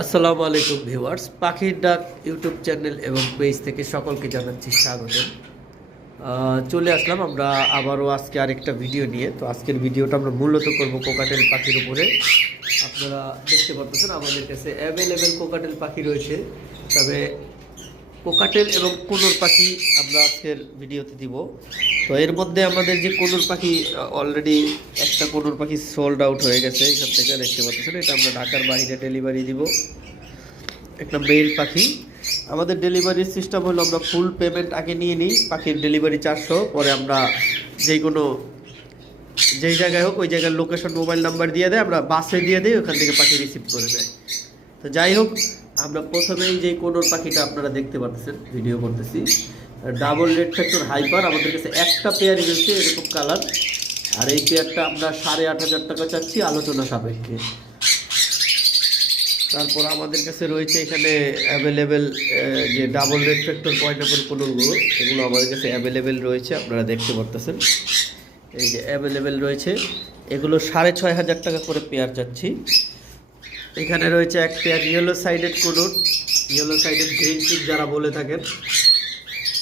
আসসালামু আলাইকুম ভিউয়ার্স, পাখির ডাক ইউটিউব চ্যানেল এবং পেজ থেকে সকলকে জানাচ্ছি স্বাগতম। চলে আসলাম আমরা আবারও আজকে আরেকটা ভিডিও নিয়ে। তো আজকের ভিডিওটা আমরা মূলত করব কোকাটেল পাখির উপরে। আপনারা দেখতে পাচ্ছেন আমাদের কাছে অ্যাভেলেবেল কোকাটেল পাখি রয়েছে, তবে কোকাটেল এবং কোনোর পাখি আমরা আজকের ভিডিওতে দিব। তো এর মধ্যে আমাদের যে কোনোর পাখি অলরেডি একটা কোনোর পাখি সোল্ড আউট হয়ে গেছে, এখান থেকে দেখতে পাচ্ছেন। এটা আমরা ঢাকার বাইরে ডেলিভারি দিব, একটা মেল পাখি। আমাদের ডেলিভারির সিস্টেম হলো আমরা ফুল পেমেন্ট আগে নিয়ে নিই, পাখির ডেলিভারি 400, পরে আমরা যেই জায়গায় হোক ওই জায়গার লোকেশন মোবাইল নাম্বার দিয়ে দেয়, আমরা বাসে দিয়ে দিই, ওখান থেকে পাখি রিসিভ করে নেয়। তো যাই হোক, আমরা প্রথমেই যে কোনোর পাখিটা আপনারা দেখতে পাচ্ছেন, ভিডিও করতেছি, ডাবল রেড ফ্যাক্টর হাইপার। আমাদের কাছে একটা পেয়ারই রয়েছে এরকম কালার, আর এই পেয়ারটা আমরা 8,500 টাকা চাচ্ছি আলোচনা সাপেক্ষে। তারপর আমাদের কাছে রয়েছে এখানে অ্যাভেলেবেল যে ডাবল রেড ফ্যাক্টর পয়েন্টেবল কোনোরগুলো, সেগুলো আমাদের কাছে অ্যাভেলেবেল রয়েছে, আপনারা দেখতে পারতেছেন। এই যে অ্যাভেলেবেল রয়েছে, এগুলো 6,500 টাকা করে পেয়ার চাচ্ছি। এখানে রয়েছে এক pair yellow sided conure, yellow sided green cheek যারা বলে থাকেন,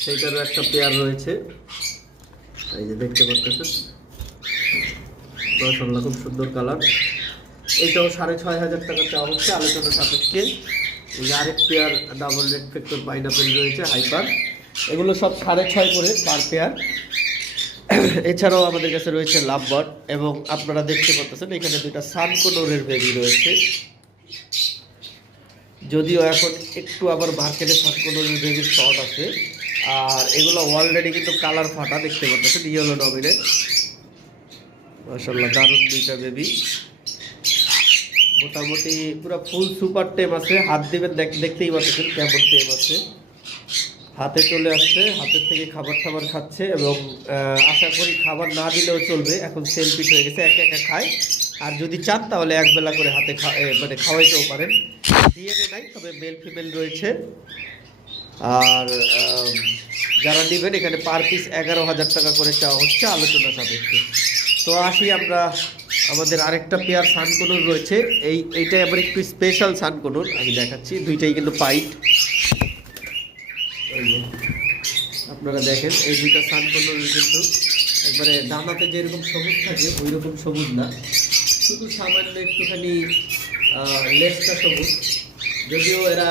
সেইটারও একটা পেয়ার রয়েছে। এই যে দেখতে পাচ্ছেন, মাশাআল্লাহ খুব সুন্দর কালার। এইটাও 6,500 টাকা চাওয়া হচ্ছে আলোচনা সাপেক্ষে। এই যে আরেক pair double red factor pineapple রয়েছে হাইপার, এগুলো সব 6,500 করে পার পেয়ার। এছাড়াও আমাদের কাছে রয়েছে লাভবার্ড, এবং আপনারা দেখতে পাচ্ছেন এখানে দুইটা সানকোনোরের বেবি রয়েছে। যদিও এখন একটু আবার মার্কেটে সানকোনোরের বেবির শর্ট আছে, আর এগুলো অলরেডি কিন্তু কালার ফাটা, দেখতে পাচ্ছেন ইয়েলো ডমিনেট। মাশাআল্লাহ দারুণ দুইটা বেবি, মোটামুটি পুরো ফুল সুপার টেম আছে। হাত দিবেন দেখতেই পাচ্ছেন কেমন টেম আছে, হাতে চলে আসছে, হাতের থেকে খাবার টাবার খাচ্ছে, এবং আশা করি খাবার না দিলেও চলবে, এখন সেলফিট হয়ে গেছে, একা একা খায়। আর যদি চান তাহলে একবেলা করে হাতে মানে খাওয়াইতেও পারেন। ডিএনএ নাই, তবে মেল ফিমেল রয়েছে। আর যারা নেবেন এখানে পার পিস 11,000 টাকা করে চাওয়া হচ্ছে আলোচনা সাপেক্ষে। তো আসি আমরা, আমাদের আরেকটা পেয়ার সানকোনোর রয়েছে। এইটাই আবার একটু স্পেশাল সানকোনোর, আমি দেখাচ্ছি। দুইটাই কিন্তু পাইট, আপনারা দেখেন এই দুইটা সানকোনোর কিন্তু একবারে ডানাতে যেরকম সবুজ থাকে ওই রকম সবুজ না, শুধু সামান্য একটুখানি লেজটা সবুজ, যদিও এরা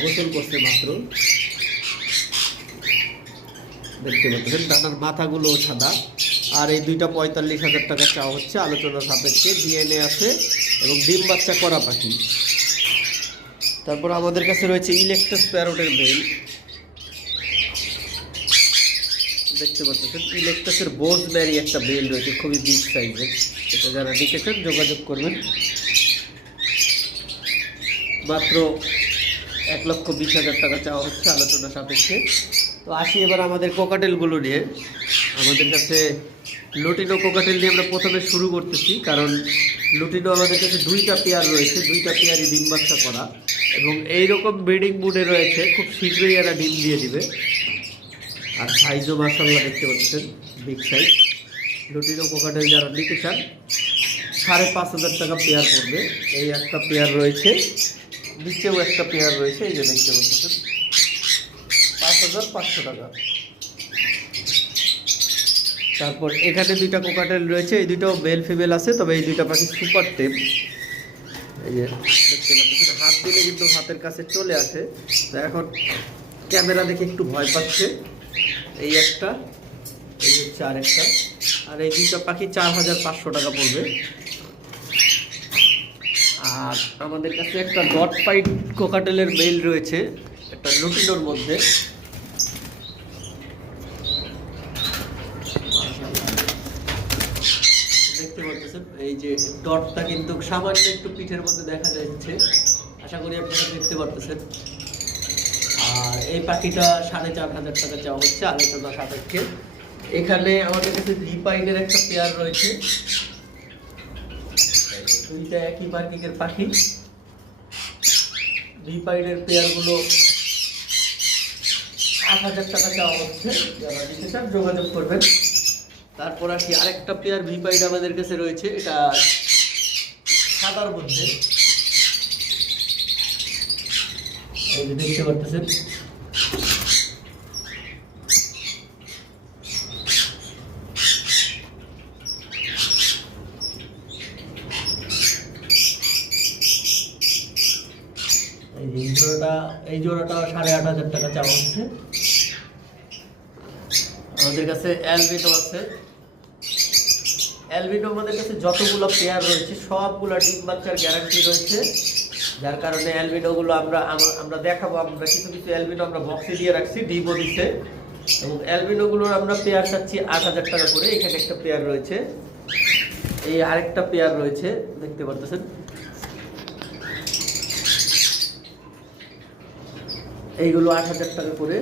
গোসল করছে মাত্র। দেখতে পাচ্ছেন ডানার মাথাগুলো সাদা। আর এই দুইটা 45,000 টাকা চাওয়া হচ্ছে আলোচনা সাপেক্ষে। ডিএনএ আছে এবং ডিম বাচ্চা করা পাখি। তারপর আমাদের কাছে রয়েছে ইলেকট্রাস প্যারোটের মেল, দেখতে পাচ্ছেন ইলেকট্রাসের বোজম্যারি একটা বেল রয়েছে, খুবই বিগ সাইজের। এটা যারা নিতে চান যোগাযোগ করবেন। মাত্র 1,20,000 টাকা চাওয়া হচ্ছে আলোচনা সাপেক্ষে। তো আসি এবার আমাদের কোকাটেলগুলো নিয়ে। আমাদের কাছে লুটিনো কোকাটেল নিয়ে আমরা প্রথমে শুরু করতেছি, কারণ লুটিনো আমাদের কাছে দুইটা পেয়ার রয়েছে, দুইটা পেয়ারই ডিম বাচ্চা করা, এবং এইরকম ব্রিডিং মুডে রয়েছে, খুব শীঘ্রই এরা ডিম দিয়ে দিবে। আর সাইজও মাশাআল্লাহ দেখতে পাচ্ছেন বিগ সাইজ। লুটিনো কোকাটেল যারা নিতে চান 5,500 টাকা পেয়ার পড়বে। এই একটা পেয়ার রয়েছে, নিচেও একটা পেয়ার রয়েছে, এই যে দেখতে পাচ্ছেন 5,500 টাকা। তারপর এখানে দুইটা কোকাটেল রয়েছে, এই দুইটাও মেল ফিমেল আছে, তবে এই দুইটা পাখি সুপার টেম। এই যে দেখতে পাচ্ছেন হাত দিলে কিন্তু হাতের কাছে চলে আসে। তো এখন ক্যামেরা দেখে একটু ভয় পাচ্ছে। এই একটা, এই হচ্ছে আরেকটা, আর এই দুইটা পাখি 4,500 টাকা পড়বে। আর আমাদের কাছে একটা ডট পাইট কোকাটেলের মেল রয়েছে, একটা লুটিনোর মধ্যে। দেখতে পাচ্ছেন এই যে ডটটা কিন্তু সামান্য একটু পিঠের মধ্যে দেখা যাচ্ছে, আশা করি আপনারা দেখতে পারতেছেন। আর এই পাখিটা 4,500 টাকা চাওয়া হচ্ছে আলোচনা সাপেক্ষে। এখানে আমাদের কাছে ভিপাইনের একটা পেয়ার রয়েছে, দুইটা একই মার্কিংয়ের পাখি। ভিপাইনের পেয়ারগুলো 8,000 টাকা চাওয়া হচ্ছে, যারা নিতে চান যোগাযোগ করবেন। তারপর আসি আরেকটা পেয়ার ভিপাইড আমাদের কাছে রয়েছে, এটা সাদার মধ্যে। এই যে দেখতে পারতেছেন এই জোড়াটা 8,500 টাকা চাওয়া হচ্ছে। আমাদের কাছে অ্যালবিনো আছে। অ্যালবিনো আমাদের কাছে যতগুলো পেয়ার রয়েছে সবগুলো ডিম বাচ্চার গ্যারান্টি রয়েছে, যার কারণে অ্যালবিনোগুলো আমরা দেখাবো। আমরা কিছু কিছু অ্যালবিনো আমরা বক্সে দিয়ে রাখছি, ডিমও দিচ্ছে, এবং অ্যালবিনোগুলোর আমরা পেয়ার চাচ্ছি 8,000 টাকা করে। এখানে একটা পেয়ার রয়েছে, এই আরেকটা পেয়ার রয়েছে দেখতে পারতেছেন, এইগুলো 8,000 টাকা করে,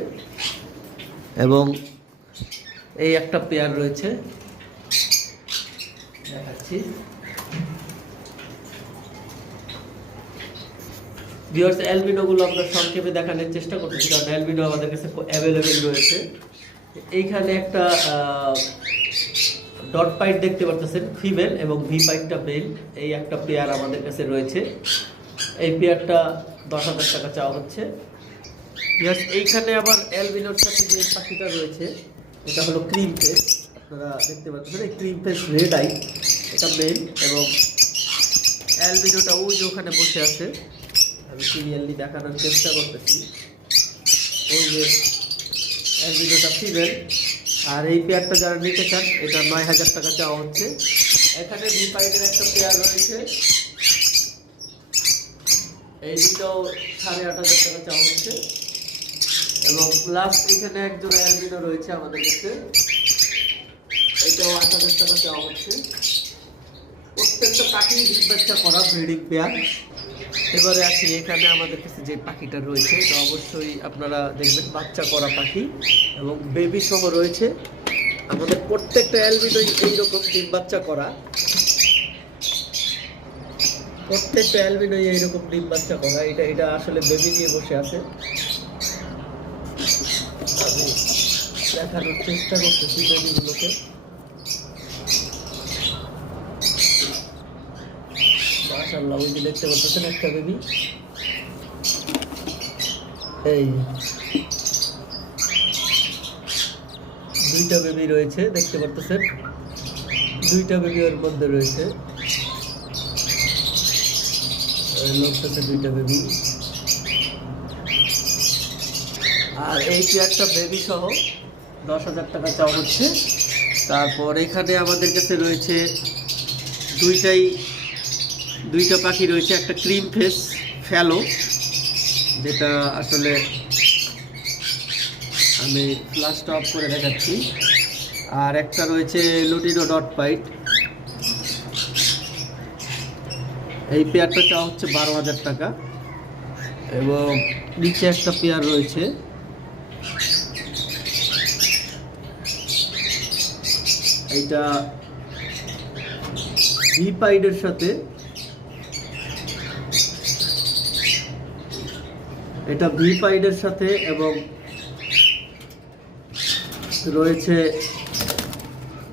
এবং এই একটা পেয়ার রয়েছে দেখাচ্ছি। ভিউয়ার্স, অ্যালবিনোগুলো আমরা সংক্ষেপে দেখানোর চেষ্টা করতেছি, কারণ অ্যালবিনো আমাদের কাছে অ্যাভেলেবেল রয়েছে। এইখানে একটা ডট পাইট দেখতে পারতেছেন ফিমেল, এবং ভি পাইটটা মেল। এই একটা পেয়ার আমাদের কাছে রয়েছে, এই পেয়ারটা 10,000 টাকা চাওয়া হচ্ছে। এইখানে আবার অ্যালবিনোর সাথে যে পাখিটা রয়েছে এটা হলো ক্রিম ফেস, আপনারা দেখতে পাচ্ছেন এই ক্রিম ফেস রেড আই, এটা মেল, এবং অ্যালবিনোটা ওই যে ওখানে বসে আছে, আমি সিরিয়ালি দেখানোর চেষ্টা করতেছি। ওই যে অ্যালবিনোটা ফিমেল, আর এই পেয়ারটা যারা নিতে চান এটা 9,000 টাকা চাওয়া হচ্ছে। এখানে ভি পাইটের একটা পেয়ার রয়েছে, এই দুটাও 8,500 টাকা চাওয়া হচ্ছে। এবং লাস্ট এখানে একজন অ্যালবিনো রয়েছে আমাদের কাছে, এটাও 8,000 টাকা চাওয়া হচ্ছে। প্রত্যেকটা পাখি ডিম বাচ্চা করা ব্রিডিং পেয়ার। এবারে আসি এখানে আমাদের কাছে যে পাখিটা রয়েছে এটা অবশ্যই আপনারা দেখবেন বাচ্চা করা পাখি, এবং বেবি সহ রয়েছে। আমাদের প্রত্যেকটা অ্যালবিনো এইরকম ডিম বাচ্চা করা, প্রত্যেকটা অ্যালবিনো এইরকম ডিম বাচ্চা করা। এটা আসলে বেবি নিয়ে বসে আছে, আমি দেখানোর চেষ্টা করতেছি বেবিগুলোকে। মাশাআল্লাহ, ওই যে দেখতে পাচ্ছেন একটা বেবি, এই দুইটা বেবি রয়েছে দেখতে পাচ্ছেন, দুইটা বেবি ওর মধ্যে রয়েছে, লোকটাতে দুইটা বেবি। আর এই পেয়ারটা বেবি সহ 10,000 টাকা চাওয়া হচ্ছে। তারপর এখানে আমাদের কাছে রয়েছে দুইটা পাখি রয়েছে, একটা ক্রিম ফেস ফ্যালো, যেটা আসলে আমি ফ্ল্যাশটা অফ করে দেখাচ্ছি, আর একটা রয়েছে লুটিনো ডট পাইট। এই পেয়ারটা চাওয়া হচ্ছে 12,000 টাকা। এবং নিচে একটা পেয়ার রয়েছে, এইটা ভি পাইডের সাথে, এটা ভি পাইডের সাথে, এবং রয়েছে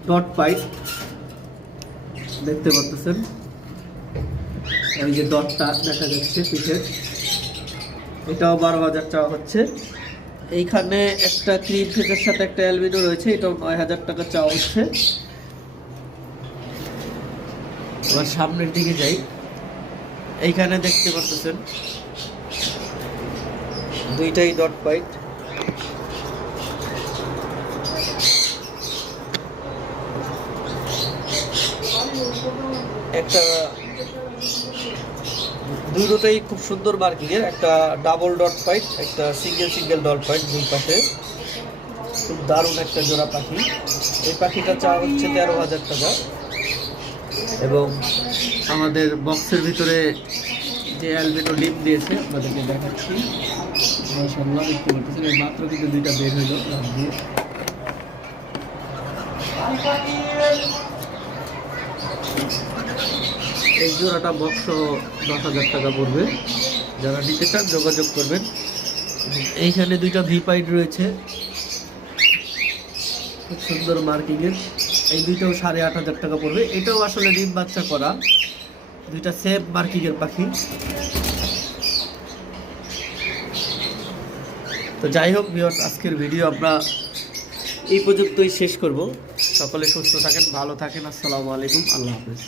ডট পাইট দেখতে পাচ্ছেন, এই যে ডটটা দেখা যাচ্ছে পিঠের, এটাও 12,000 চাওয়া হচ্ছে। এইখানে একটা ক্রিম ফেসের সাথে একটা অ্যালবিনো রয়েছে, এটাও 9,000 টাকা চাওয়া হচ্ছে। এবার সামনের দিকে যাই, এইখানে দেখতে পাচ্ছেন দুইটাই ডট পাইট, একটা দুটোটাই খুব সুন্দর মার্কিংয়ের, একটা ডাবল ডট পাইট, একটা সিঙ্গেল ডট পাইট, দুই পাশে খুব দারুণ একটা জোড়া পাখি। এই পাখিটা চাওয়া হচ্ছে 13,000 টাকা। এবং আমাদের বক্সের ভিতরে যে অ্যালবিনো ডিম দিয়েছে আপনাদেরকে দেখাচ্ছি, মাশাআল্লাহ দেখতে পাচ্ছেন, এই মাত্র কিন্তু দুইটা বের হইল। এই জোড়াটা বক্স 10,000 টাকা পড়বে, যারা নিতে চান যোগাযোগ করবেন। এইখানে দুইটা ভি পাইট রয়েছে খুব সুন্দর মার্কিংয়ের, এই দুইটাও 8,500 টাকা পড়বে। এটাও আসলে ডিম বাচ্চা করা, দুইটা সেম মার্কিংয়ের পাখি। তো যাই হোক ভিউয়ার্স, আজকের ভিডিও আমরা এই পর্যন্তই শেষ করব। সকলে সুস্থ থাকেন, ভালো থাকেন। আসসালামু আলাইকুম, আল্লাহ হাফেজ।